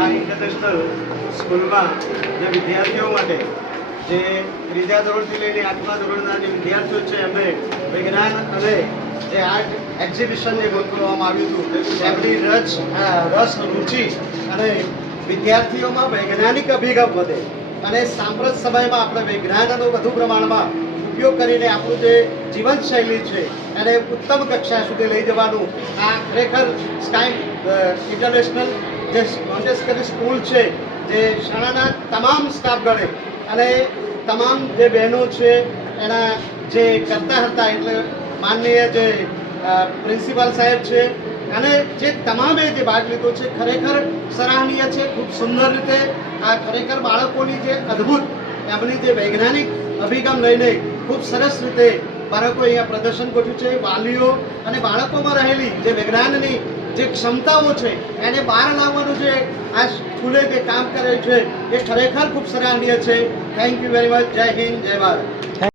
Sky international સ્કૂલમાં જે વિદ્યાર્થીઓ માટે જે ત્રીજા ધોરણથી લઈને 8મા ધોરણના જે વિદ્યાર્થીઓ છે એમને વિજ્ઞાન અને જે આર્ટ એક્ઝિબિશન જે ગોઠવવામાં આવ્યું હતું એમની રસ રુચિ અને વિદ્યાર્થીઓમાં વૈજ્ઞાનિક અભિગમ વધે અને સાંપ્રત સમયમાં આપણે વિજ્ઞાનનો વધુ પ્રમાણમાં ઉપયોગ કરીને આપણું જે જીવનશૈલી છે એને ઉત્તમ કક્ષા સુધી લઈ જવાનું આ ખરેખર સ્કાય ઇન્ટરનેશનલ જે મોન્ટેસરી સ્કૂલ છે જે શાળાના તમામ સ્ટાફગણે અને તમામ જે બહેનો છે એના જે કરતા હતા એટલે માનનીય જે પ્રિન્સિપાલ સાહેબ છે અને જે તમામે જે ભાગ લીધો છે ખરેખર સરાહનીય છે. ખૂબ સુંદર રીતે આ ખરેખર બાળકોની જે અદ્ભુત એમની જે વૈજ્ઞાનિક અભિગમ લઈને ખૂબ સરસ રીતે બાળકો અહીંયા પ્રદર્શન ગોઠવ્યું છે. વાલીઓ અને બાળકોમાં રહેલી જે વિજ્ઞાનની જે ક્ષમતાઓ છે એને બહાર લાવવાનું જે આ સ્કૂલે જે કામ કરે છે એ ખરેખર ખૂબ સરાહનીય છે. Thank you very much. જય હિન્દ, જય ભારત.